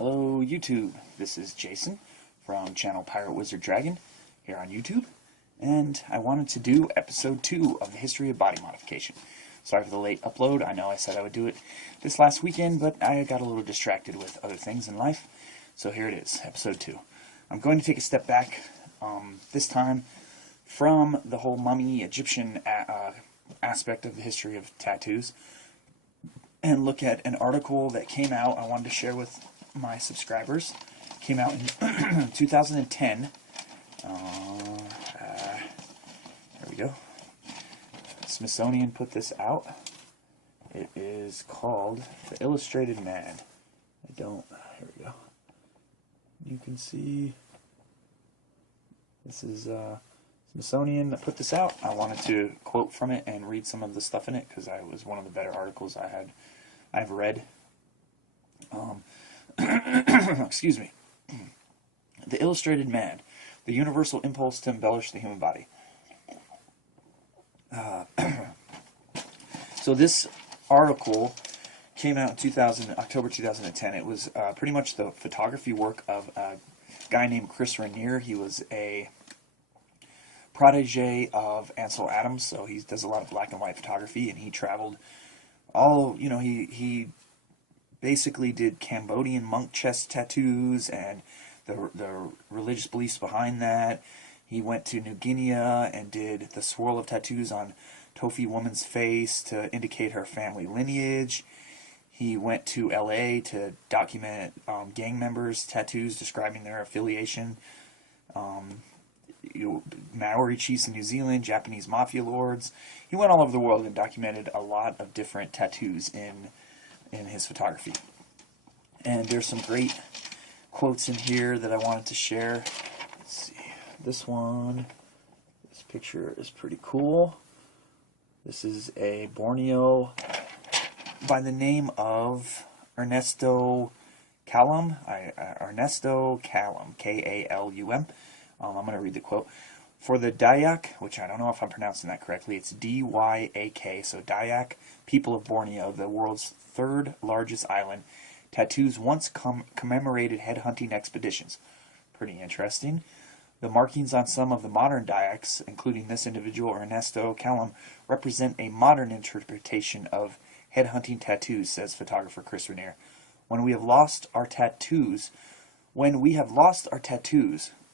Hello YouTube, this is Jason from channel Pirate Wizard Dragon here on YouTube, and I wanted to do episode 2 of the history of body modification. Sorry for the late upload. I know I said I would do it this last weekend, but I got a little distracted with other things in life, so here it is, episode 2. I'm going to take a step back, this time from the whole mummy Egyptian aspect of the history of tattoos, and look at an article that came out I wanted to share with my subscribers. Came out in 2010. There we go. Smithsonian put this out. It is called The Illustrated Man. Here we go. You can see this is Smithsonian that put this out. I wanted to quote from it and read some of the stuff in it because it was one of the better articles I've read. Excuse me. The Illustrated Man, the universal impulse to embellish the human body. So this article came out in October 2010. It was pretty much the photography work of a guy named Chris Rainier. He was a protege of Ansel Adams, so he does a lot of black and white photography, and he traveled he basically did Cambodian monk chest tattoos and the religious beliefs behind that. He went to New Guinea and did the swirl of tattoos on Tofi woman's face to indicate her family lineage. He went to LA to document gang members' tattoos describing their affiliation. Maori chiefs in New Zealand, Japanese mafia lords. He went all over the world and documented a lot of different tattoos in his photography. And there's some great quotes in here that I wanted to share. Let's see. This picture is pretty cool. This is a Borneo by the name of Ernesto Kalum. Ernesto Kalum, K-A-L-U-M. I'm going to read the quote. For the Dayak, which I don't know if I'm pronouncing that correctly, it's D-Y-A-K, so Dayak, people of Borneo, the world's third largest island, tattoos once commemorated headhunting expeditions. Pretty interesting. The markings on some of the modern Dayaks, including this individual, Ernesto Kalum, represent a modern interpretation of headhunting tattoos, says photographer Chris Rainier. When we have lost our tattoos,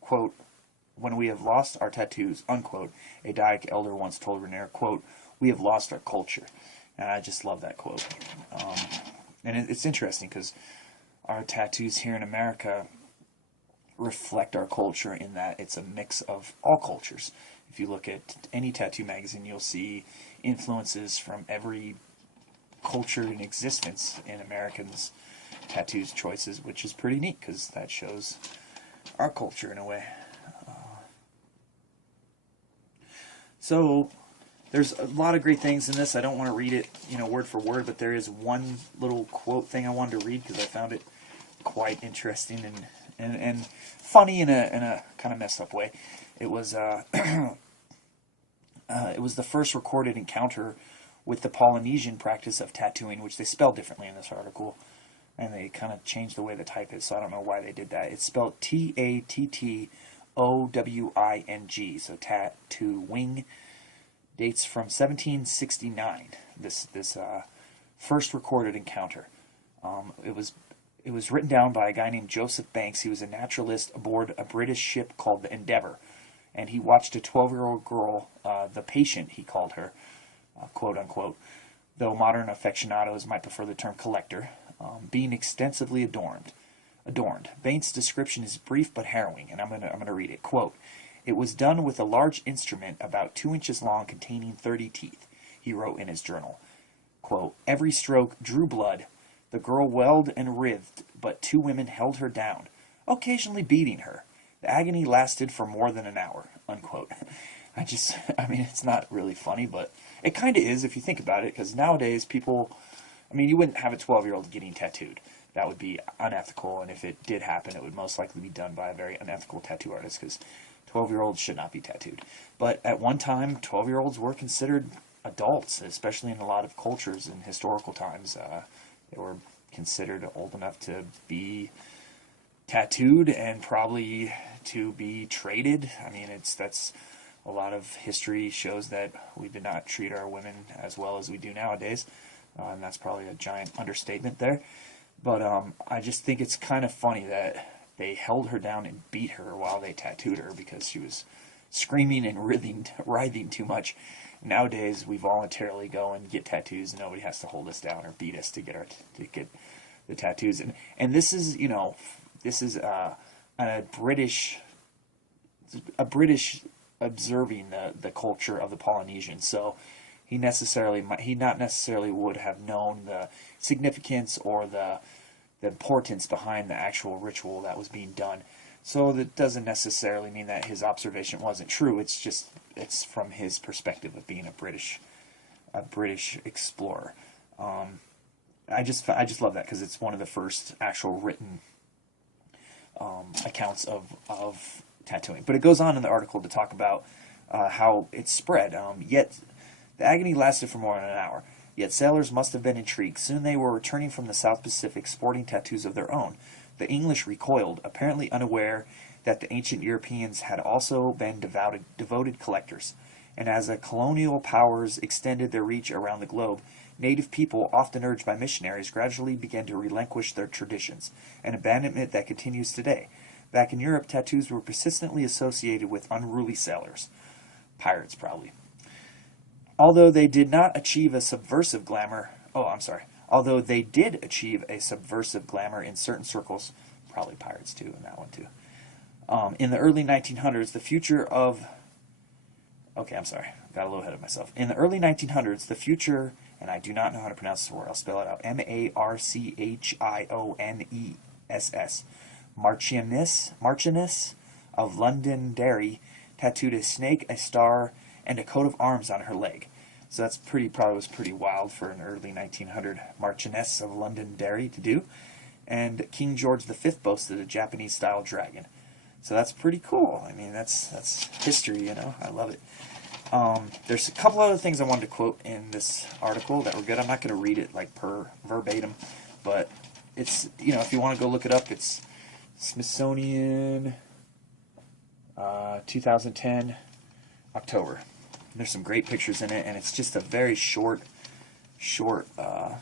quote, when we have lost our tattoos, unquote, a Dayak elder once told Rainier, quote, we have lost our culture. And I just love that quote. And it's interesting because our tattoos here in America reflect our culture in that it's a mix of all cultures. If you look at any tattoo magazine, you'll see influences from every culture in existence in Americans' tattoos choices, which is pretty neat because that shows our culture in a way. So there's a lot of great things in this. I don't want to read it, word for word, but there is one little quote thing I wanted to read because I found it quite interesting and funny in a kind of messed up way. It was it was the first recorded encounter with the Polynesian practice of tattooing, which they spelled differently in this article, and they kind of changed the way the type is, so I don't know why they did that. It's spelled Tattoowing, so tattooing. Dates from 1769. This first recorded encounter. It was written down by a guy named Joseph Banks. He was a naturalist aboard a British ship called the Endeavour, and he watched a 12-year-old girl, the patient he called her, quote unquote, though modern aficionados might prefer the term collector, being extensively adorned. Banks' description is brief but harrowing, and I'm gonna read it. Quote, it was done with a large instrument about 2 inches long containing 30 teeth, he wrote in his journal. Quote, every stroke drew blood. The girl wailed and writhed, but 2 women held her down, occasionally beating her. The agony lasted for more than an hour, unquote. It's not really funny, but it kind of is if you think about it, because nowadays people, you wouldn't have a 12-year-old getting tattooed. That would be unethical, and if it did happen, it would most likely be done by a very unethical tattoo artist, because 12-year-olds should not be tattooed. But at one time, 12-year-olds were considered adults, especially in a lot of cultures in historical times. They were considered old enough to be tattooed and probably to be traded. I mean, that's a lot of history shows that we did not treat our women as well as we do nowadays, and that's probably a giant understatement there. But I just think it's kind of funny that they held her down and beat her while they tattooed her because she was screaming and writhing too much. Nowadays, we voluntarily go and get tattoos, and nobody has to hold us down or beat us to get the tattoos. And this is, this is a British observing the culture of the Polynesians. So he not necessarily would have known the significance or the importance behind the actual ritual that was being done. So that doesn't necessarily mean that his observation wasn't true. It's from his perspective of being a British explorer. I just love that because it's one of the first actual written accounts of tattooing. But it goes on in the article to talk about how it spread. Yet the agony lasted for more than an hour. Yet sailors must have been intrigued. Soon they were returning from the South Pacific sporting tattoos of their own. The English recoiled, apparently unaware that the ancient Europeans had also been devoted collectors. And as the colonial powers extended their reach around the globe, native people, often urged by missionaries, gradually began to relinquish their traditions, an abandonment that continues today. Back in Europe, tattoos were persistently associated with unruly sailors. Pirates, probably. Although they did achieve a subversive glamour in certain circles, probably pirates too, in that one too. In the early 1900s, the future of... Okay, I'm sorry. Got a little ahead of myself. In the early 1900s, the future, and I do not know how to pronounce this word. I'll spell it out. Marchioness. Marchioness of Londonderry tattooed a snake, a star, and a coat of arms on her leg. So that's probably was pretty wild for an early 1900 Marchioness of Londonderry to do. And King George V boasted a Japanese-style dragon. So that's pretty cool. I mean, that's history, I love it. There's a couple other things I wanted to quote in this article that were good. I'm not going to read it like per verbatim, but it's, if you want to go look it up, it's Smithsonian 2010 October. There's some great pictures in it, and it's just a very short kind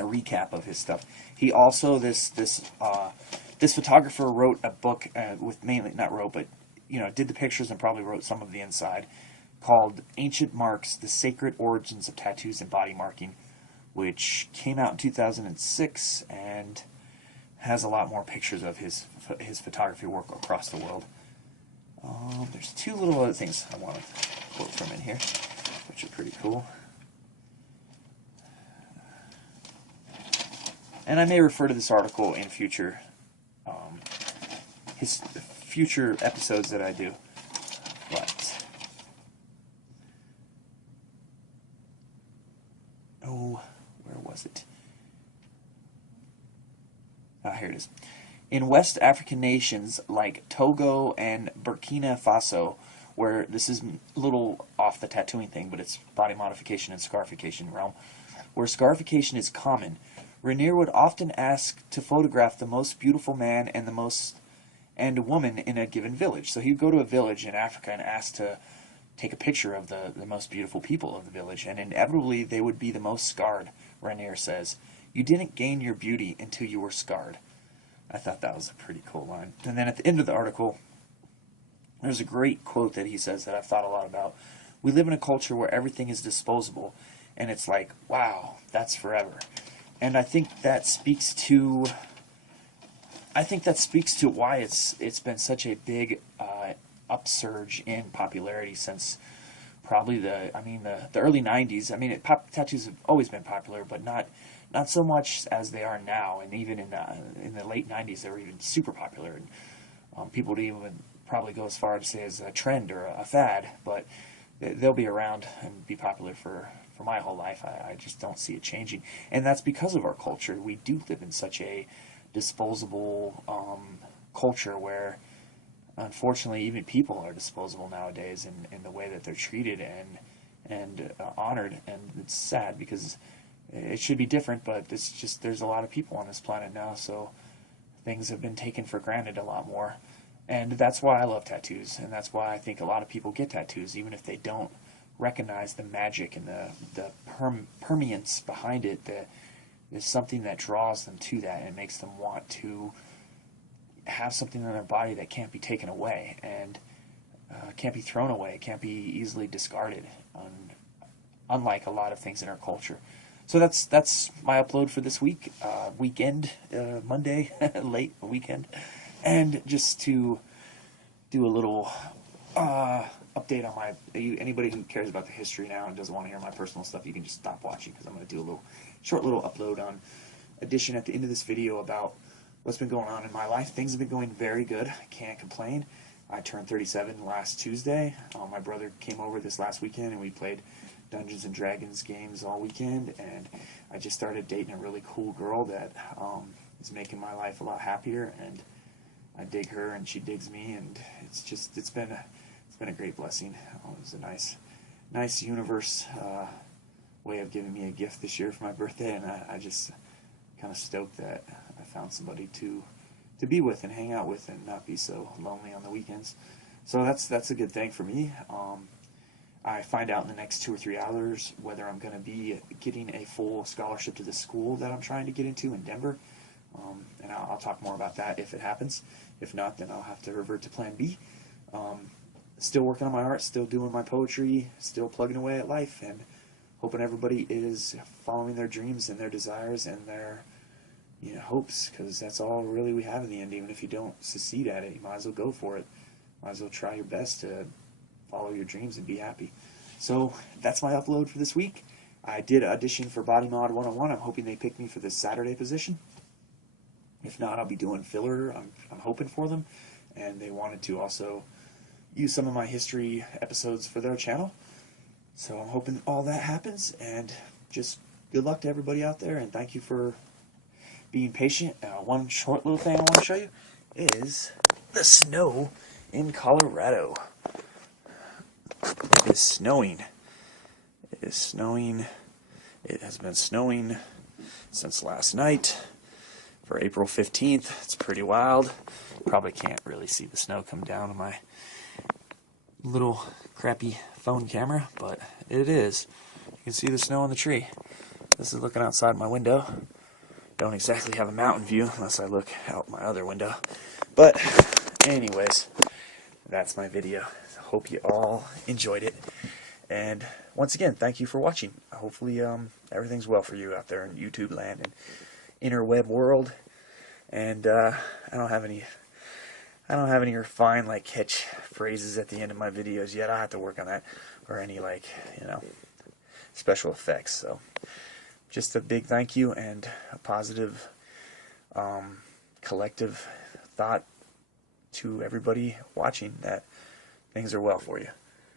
of recap of his stuff. He also this photographer wrote a book with mainly not wrote but did the pictures and probably wrote some of the inside, called Ancient Marks: The Sacred Origins of Tattoos and Body Marking, which came out in 2006 and has a lot more pictures of his photography work across the world. There's two little other things I want to quote from in here, which are pretty cool. And I may refer to this article in future episodes that I do. But where was it? Here it is. In West African nations like Togo and Burkina Faso, where this is a little off the tattooing thing, but it's body modification and scarification realm, where scarification is common, Rainier would often ask to photograph the most beautiful man and a woman in a given village. So he would go to a village in Africa and ask to take a picture of the most beautiful people of the village, and inevitably they would be the most scarred, Rainier says. You didn't gain your beauty until you were scarred. I thought that was a pretty cool line. And then at the end of the article, there's a great quote that he says that I've thought a lot about. We live in a culture where everything is disposable, and it's like, wow, that's forever. And I think that speaks to why it's been such a big upsurge in popularity since probably the early 90s. I mean, tattoos have always been popular, but not so much as they are now. And even in the late 90s, they were even super popular. And people would even probably go as far to say as a trend or a fad, but they'll be around and be popular for my whole life. I just don't see it changing. And that's because of our culture. We do live in such a disposable culture where, unfortunately, even people are disposable nowadays in the way that they're treated and honored. And it's sad because it should be different, but it's just there's a lot of people on this planet now, so things have been taken for granted a lot more. And that's why I love tattoos, and that's why I think a lot of people get tattoos, even if they don't recognize the magic and the permeance behind it. There's something that draws them to that and makes them want to have something in their body that can't be taken away and can't be thrown away, can't be easily discarded, unlike a lot of things in our culture. So that's my upload for this week, weekend, Monday, late weekend, and just to do a little update on anybody who cares about the history now and doesn't want to hear my personal stuff, you can just stop watching, because I'm going to do a short little upload on addition at the end of this video about what's been going on in my life. Things have been going very good. I can't complain. I turned 37 last Tuesday. My brother came over this last weekend, and we played Dungeons and Dragons games all weekend, and I just started dating a really cool girl that is making my life a lot happier, and I dig her and she digs me, and it's been a great blessing. It was a nice universe way of giving me a gift this year for my birthday, and I just kind of stoked that I found somebody to be with and hang out with and not be so lonely on the weekends. So that's a good thing for me. I find out in the next 2 or 3 hours whether I'm going to be getting a full scholarship to the school that I'm trying to get into in Denver. And I'll talk more about that if it happens. If not, then I'll have to revert to plan B. Still working on my art, still doing my poetry, still plugging away at life, and hoping everybody is following their dreams and their desires and their hopes, because that's all really we have in the end. Even if you don't succeed at it, you might as well go for it. Might as well try your best to follow your dreams and be happy. So that's my upload for this week. I did audition for Body Mod 101. I'm hoping they pick me for this Saturday position. If not, I'll be doing filler. I'm hoping for them. And they wanted to also use some of my history episodes for their channel. So I'm hoping all that happens. And just good luck to everybody out there. And thank you for being patient. One short little thing I want to show you is the snow in Colorado. It is snowing. It is snowing. It has been snowing since last night for April 15th. It's pretty wild. Probably can't really see the snow come down on my little crappy phone camera, but it is. You can see the snow on the tree. This is looking outside my window. Don't exactly have a mountain view unless I look out my other window. But anyways, that's my video. Hope you all enjoyed it. And once again, thank you for watching. Hopefully everything's well for you out there in YouTube land and interweb world. And I don't have any refined catch phrases at the end of my videos yet. I have to work on that, or any special effects. So just a big thank you and a positive collective thought to everybody watching that things are well for you.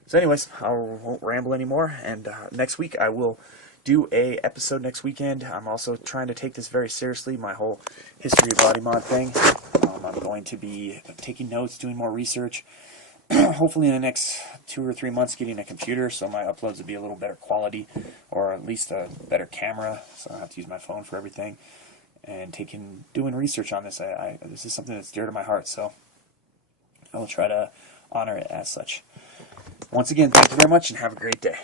So anyways, I won't ramble anymore, and next week I will do a episode next weekend. I'm also trying to take this very seriously, my whole history of body mod thing. I'm going to be taking notes, doing more research, hopefully in the next 2 or 3 months getting a computer so my uploads will be a little better quality, or at least a better camera, so I don't have to use my phone for everything, and doing research on this. This is something that's dear to my heart, so I will try to honor it as such. Once again, thank you very much and have a great day.